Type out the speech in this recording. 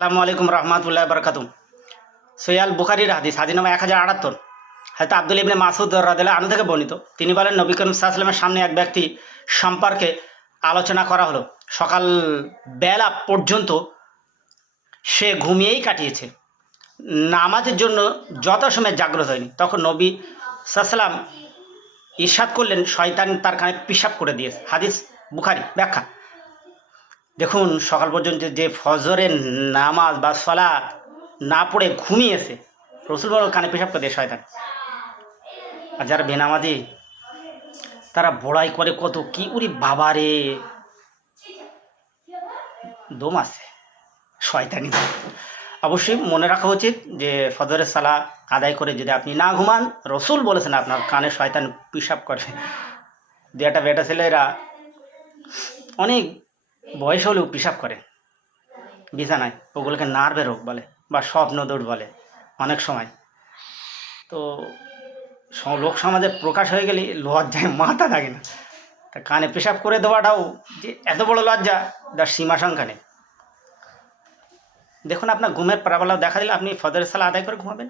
আসসালামু আলাইকুম রহমতুল্লাহ বরকাতুম সৈয়াল বুখারির হাদিস হাদিস নামা এক হাজার আটাত্তর। হয়তো আব্দুল ইবনে মাসুদ রাদিল্লাহ আনু থেকে বর্ণিত। তিনি বলেন, নবী করিম সাল্লামের সামনে এক ব্যক্তি সম্পর্কে আলোচনা করা হলো। সকাল বেলা পর্যন্ত সে ঘুমিয়েই কাটিয়েছে। নামাজের জন্য যত সময় জাগ্রত হয়নি। তখন নবী সাল্লাম ইরশাদ করলেন, শয়তান তার কানে পিসাব করে দিয়েছে। হাদিস বুখারি, ব্যাখ্যা। দেখুন, সকাল পর্যন্ত যে ফজরের নামাজ বা সলা না পড়ে ঘুমিয়েছে, রসুল বল কানে পেশাব করে শয়তান। আর যারা বেনামাজি, তারা বড়াই করে কত, কি উরি বাবারে। দম আছে, শয়তানি অবশ্যই মনে রাখা উচিত যে ফজরের সালা আদায় করে যদি আপনি না ঘুমান, রসুল বলেছেন আপনার কানে শয়তান পিসাব করে। দু একটা বেটা ছেলেরা অনেক বয়স হলেও পিসাব করে। বিছানায়, ওগুলোকে নার্ভের রোগ বলে বা স্বপ্নদৌড় বলে অনেক সময়। তো লোক সমাজে প্রকাশ হয়ে গেলে লজ্জায় মাথা থাকে না। তা কানে পেশাব করে দেওয়াটাও যে এত বড় লজ্জা যার সীমা সংখ্যা নেই। দেখুন, আপনার ঘুমের প্রাবলাও দেখা দিলে আপনি ফজরের সালা আদায় করে ঘুমাবেন।